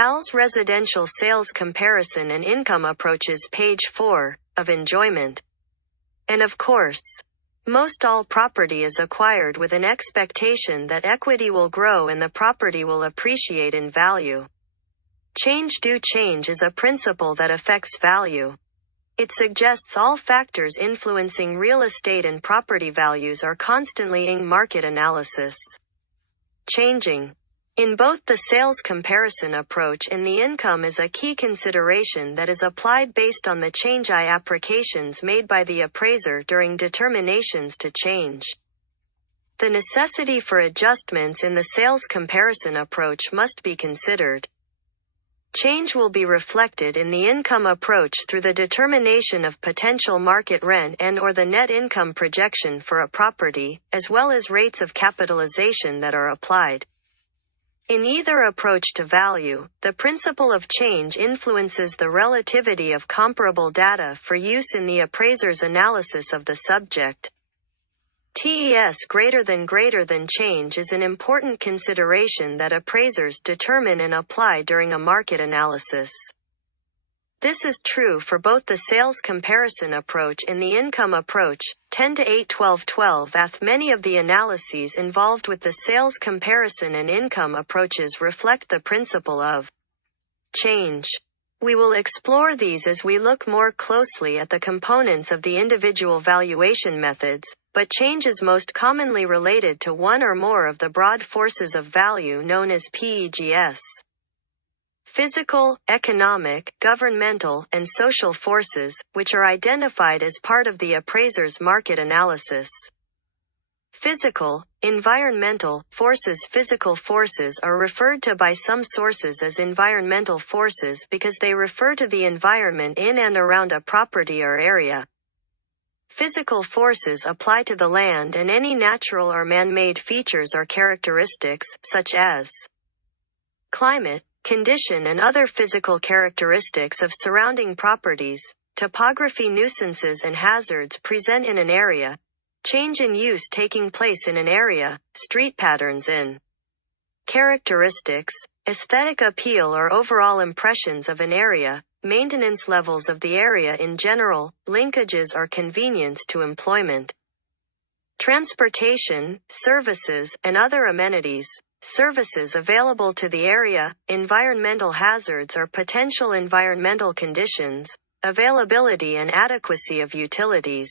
AL's Residential Sales Comparison and Income Approaches, page 4, of enjoyment. And of course, most all property is acquired with an expectation that equity will grow and the property will appreciate in value. Change due change is a principle that affects value. It suggests all factors influencing real estate and property values are constantly in market analysis. Changing. In both the sales comparison approach and the income is a key consideration that is applied based on the change applications made by the appraiser during determinations to change. The necessity for adjustments in the sales comparison approach must be considered. Change will be reflected in the income approach through the determination of potential market rent and/or the net income projection for a property, as well as rates of capitalization that are applied. In either approach to value, the principle of change influences the relativity of comparable data for use in the appraiser's analysis of the subject. TES greater than change is an important consideration that appraisers determine and apply during a market analysis. This is true for both the sales comparison approach and the income approach. 10-8-12-12 Many of the analyses involved with the sales comparison and income approaches reflect the principle of change. We will explore these as we look more closely at the components of the individual valuation methods, but change is most commonly related to one or more of the broad forces of value known as PEGS. Physical, economic, governmental, and social forces, which are identified as part of the appraiser's market analysis. Physical, environmental forces. Physical forces are referred to by some sources as environmental forces because they refer to the environment in and around a property or area. Physical forces apply to the land and any natural or man-made features or characteristics, such as climate, condition and other physical characteristics of surrounding properties, topography, nuisances and hazards present in an area, change in use taking place in an area, street patterns in characteristics, aesthetic appeal or overall impressions of an area, maintenance levels of the area in general, linkages or convenience to employment, transportation, services, and other amenities. Services available to the area, environmental hazards or potential environmental conditions, availability and adequacy of utilities.